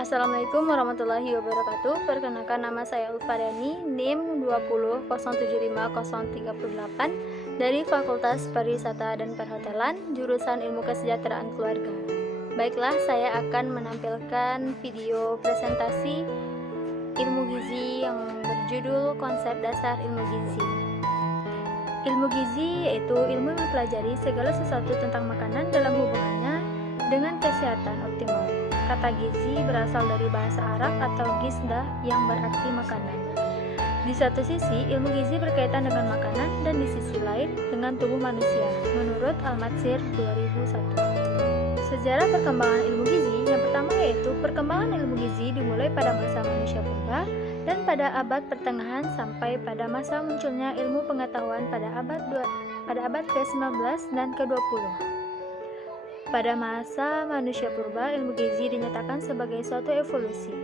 Assalamualaikum warahmatullahi wabarakatuh. Perkenalkan, nama saya Ulfariani, NIM 2075038 dari Fakultas Pariwisata dan Perhotelan, jurusan Ilmu Kesejahteraan Keluarga. Baiklah, saya akan menampilkan video presentasi ilmu gizi yang berjudul Konsep Dasar Ilmu Gizi. Ilmu gizi yaitu ilmu yang mempelajari segala sesuatu tentang makanan dalam hubungannya dengan kesehatan optimal. Kata gizi berasal dari bahasa Arab atau gizda yang berarti makanan. Di satu sisi, ilmu gizi berkaitan dengan makanan dan di sisi lain dengan tubuh manusia, menurut Al-Matsir 2001. Sejarah perkembangan ilmu gizi yang pertama yaitu perkembangan ilmu gizi dimulai pada masa manusia purba dan pada abad pertengahan sampai pada masa munculnya ilmu pengetahuan pada abad ke-19 dan ke-20. Pada masa manusia purba, ilmu gizi dinyatakan sebagai suatu evolusi.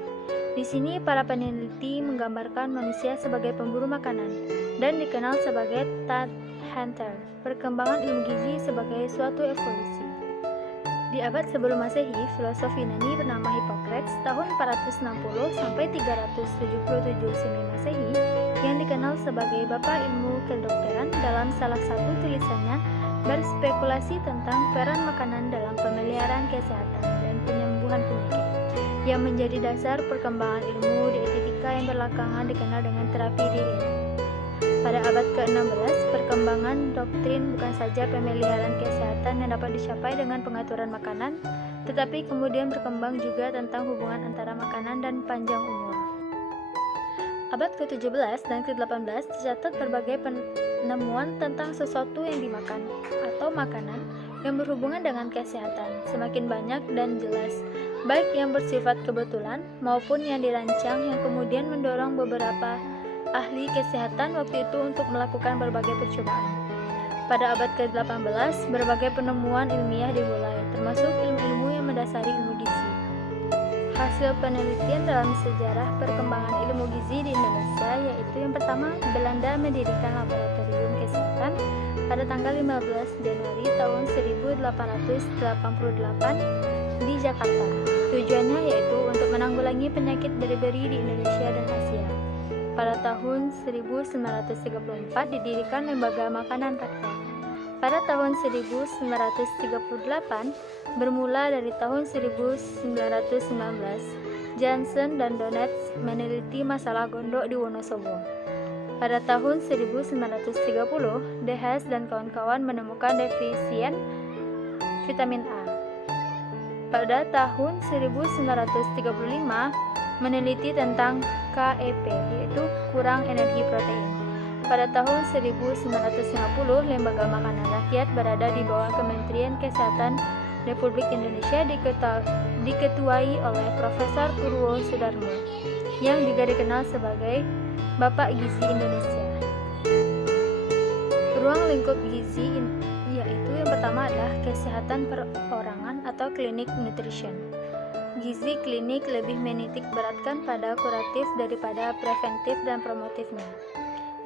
Di sini, para peneliti menggambarkan manusia sebagai pemburu makanan dan dikenal sebagai Tadhunter. Perkembangan ilmu gizi sebagai suatu evolusi. Di abad sebelum Masehi, filosof Yunani bernama Hippocrates tahun 460 sampai 377 Semi Masehi yang dikenal sebagai Bapak Ilmu Kedokteran dalam salah satu tulisannya berspekulasi tentang peran makanan dalam pemeliharaan kesehatan dan penyembuhan penyakit yang menjadi dasar perkembangan ilmu dietetika yang belakangan dikenal dengan terapi diri. Pada abad ke-16, perkembangan doktrin bukan saja pemeliharaan kesehatan yang dapat dicapai dengan pengaturan makanan, tetapi kemudian berkembang juga tentang hubungan antara makanan dan panjang umur. Abad ke-17 dan ke-18 tercatat berbagai penemuan tentang sesuatu yang dimakan atau makanan yang berhubungan dengan kesehatan semakin banyak dan jelas, baik yang bersifat kebetulan maupun yang dirancang, yang kemudian mendorong beberapa ahli kesehatan waktu itu untuk melakukan berbagai percobaan. Pada abad ke-18, berbagai penemuan ilmiah dimulai, termasuk ilmu-ilmu yang mendasari ilmu gizi. Hasil penelitian dalam sejarah perkembangan ilmu gizi di Indonesia yaitu yang pertama, Belanda mendirikan laboratorium kesehatan pada tanggal 15 Januari tahun 1888 di Jakarta. Tujuannya yaitu untuk menanggulangi penyakit beri-beri di Indonesia dan Asia. Pada tahun 1934 didirikan Lembaga Makanan Rakyat. Pada tahun 1938, bermula dari tahun 1919, Jansen dan Donetz meneliti masalah gondok di Wonosobo. Pada tahun 1930, Dehaes dan kawan-kawan menemukan defisien vitamin A. Pada tahun 1935, meneliti tentang KEP, yaitu kurang energi protein. Pada tahun 1950, Lembaga Makanan Rakyat berada di bawah Kementerian Kesehatan Republik Indonesia diketuai oleh Profesor Purwo Sudarmo, yang juga dikenal sebagai Bapak Gizi Indonesia. Ruang lingkup gizi yaitu yang pertama adalah kesehatan perorangan atau klinik nutrition. Gizi klinik lebih menitik beratkan pada kuratif daripada preventif dan promotifnya.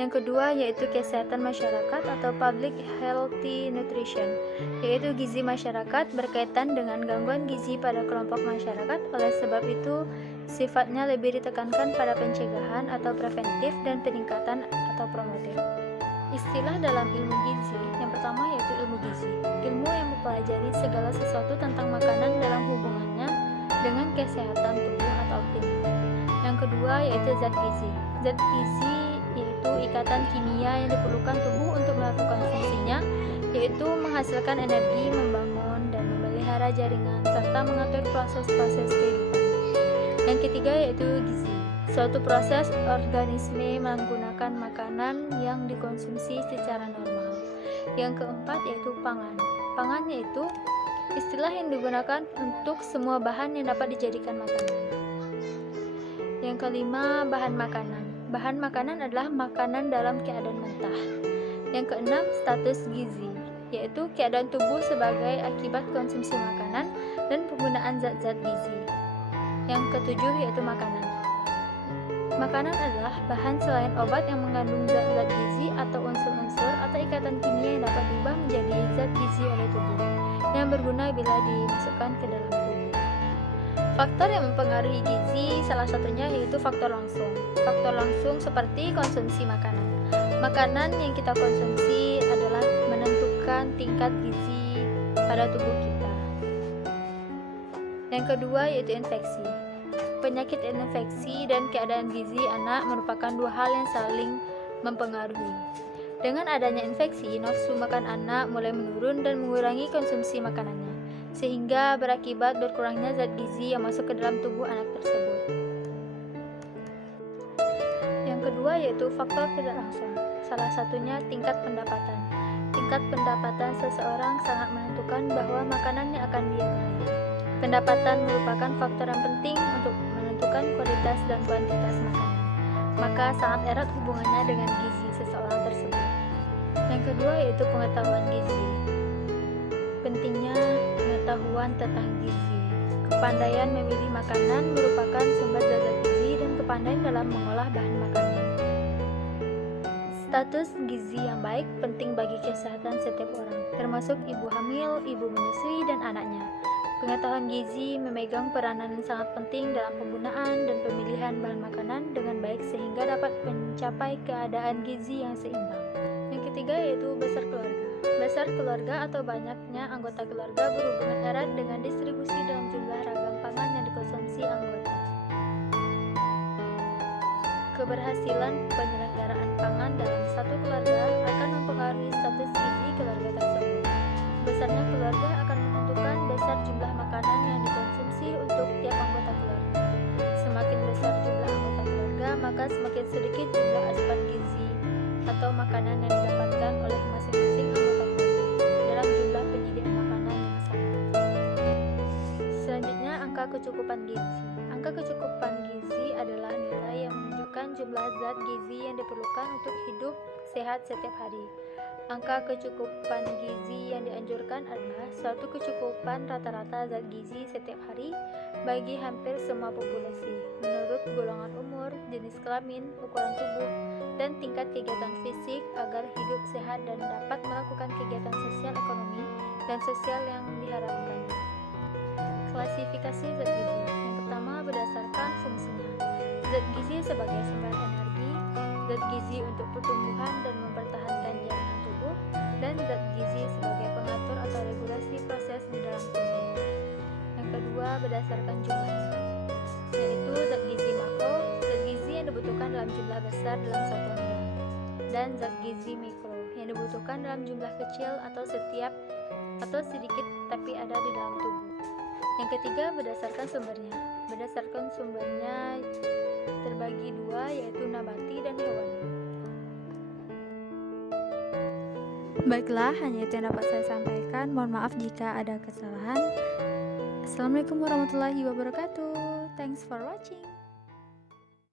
Yang kedua yaitu kesehatan masyarakat atau public healthy nutrition, yaitu gizi masyarakat berkaitan dengan gangguan gizi pada kelompok masyarakat, oleh sebab itu sifatnya lebih ditekankan pada pencegahan atau preventif dan peningkatan atau promotif. Istilah dalam ilmu gizi yang pertama yaitu ilmu gizi, ilmu yang mempelajari segala sesuatu tentang makanan dalam hubungannya dengan kesehatan tubuh atau optimal. Yang kedua yaitu zat gizi. Zat gizi yaitu ikatan kimia yang diperlukan tubuh untuk melakukan fungsinya, yaitu menghasilkan energi, membangun dan memelihara jaringan, serta mengatur proses-proses kehidupan. Yang ketiga yaitu gizi, suatu proses organisme menggunakan makanan yang dikonsumsi secara normal. Yang keempat yaitu pangan. Pangan yaitu istilah yang digunakan untuk semua bahan yang dapat dijadikan makanan. Yang kelima, bahan makanan. Bahan makanan adalah makanan dalam keadaan mentah. Yang keenam, status gizi, yaitu keadaan tubuh sebagai akibat konsumsi makanan dan penggunaan zat-zat gizi. Yang ketujuh yaitu makanan. Makanan adalah bahan selain obat yang mengandung zat-zat gizi atau unsur-unsur atau ikatan kimia yang dapat diubah menjadi zat gizi oleh tubuh, yang berguna bila dimasukkan ke dalam tubuh. Faktor yang mempengaruhi gizi salah satunya yaitu faktor langsung. Faktor langsung seperti konsumsi makanan. Makanan yang kita konsumsi adalah menentukan tingkat gizi pada tubuh kita. Yang kedua yaitu infeksi. Penyakit infeksi dan keadaan gizi anak merupakan dua hal yang saling mempengaruhi. Dengan adanya infeksi, nafsu makan anak mulai menurun dan mengurangi konsumsi makanannya, sehingga berakibat berkurangnya zat gizi yang masuk ke dalam tubuh anak tersebut. Yang kedua yaitu faktor tidak langsung. Salah satunya tingkat pendapatan. Tingkat pendapatan seseorang sangat menentukan bahwa makanan yang akan dia beli. Pendapatan merupakan faktor yang penting untuk menentukan kualitas dan kuantitas makanan. Maka sangat erat hubungannya dengan gizi seseorang tersebut. Yang kedua yaitu pengetahuan gizi. Pentingnya pengetahuan tentang gizi. Kepandaian memilih makanan merupakan sumber zat gizi dan kepandaian dalam mengolah bahan makanan. Status gizi yang baik penting bagi kesehatan setiap orang, termasuk ibu hamil, ibu menyusui, dan anaknya. Pengetahuan gizi memegang peranan yang sangat penting dalam penggunaan dan pemilihan bahan makanan dengan baik sehingga dapat mencapai keadaan gizi yang seimbang. Yang ketiga yaitu besar keluarga. Besar keluarga atau banyaknya anggota keluarga berhubungan erat dengan distribusi dalam jumlah ragam pangan yang dikonsumsi anggota. Keberhasilan penyelenggaraan pangan dalam satu keluarga akan mempengaruhi status gizi keluarga tersebut. Besarnya keluarga akan menentukan besar jumlah makanan yang dikonsumsi untuk tiap anggota keluarga. Semakin besar jumlah anggota keluarga, maka semakin sedikit jumlah asupan gizi atau makanan yang didapatkan oleh masing-masing anggota keluarga dalam jumlah penyediaan makanan yang sama. Selanjutnya, angka kecukupan gizi. Angka kecukupan gizi adalah nilai yang menunjukkan jumlah zat gizi yang diperlukan untuk hidup sehat setiap hari. Angka kecukupan gizi yang dianjurkan adalah suatu kecukupan rata-rata zat gizi setiap hari bagi hampir semua populasi, menurut golongan umur, jenis kelamin, ukuran tubuh, dan tingkat kegiatan fisik agar hidup sehat dan dapat melakukan kegiatan sosial ekonomi dan sosial yang diharapkan. Klasifikasi zat gizi. Yang pertama berdasarkan fungsinya. Zat gizi sebagai sumber energi, zat gizi untuk pertumbuhan dan mempertahankan jaringan tubuh, dan zat gizi sebagai pengatur atau regulasi proses di dalam tubuh. Yang kedua berdasarkan jumlahnya, yaitu zat gizi makro, zat gizi yang dibutuhkan dalam jumlah besar dalam satuan gram, dan zat gizi mikro yang dibutuhkan dalam jumlah kecil atau sedikit tapi ada di dalam tubuh. Yang ketiga berdasarkan sumbernya. Berdasarkan sumbernya terbagi dua, yaitu nabati dan hewani. Baiklah, hanya itu yang dapat saya sampaikan. Mohon maaf jika ada kesalahan. Assalamualaikum warahmatullahi wabarakatuh. Thanks for watching.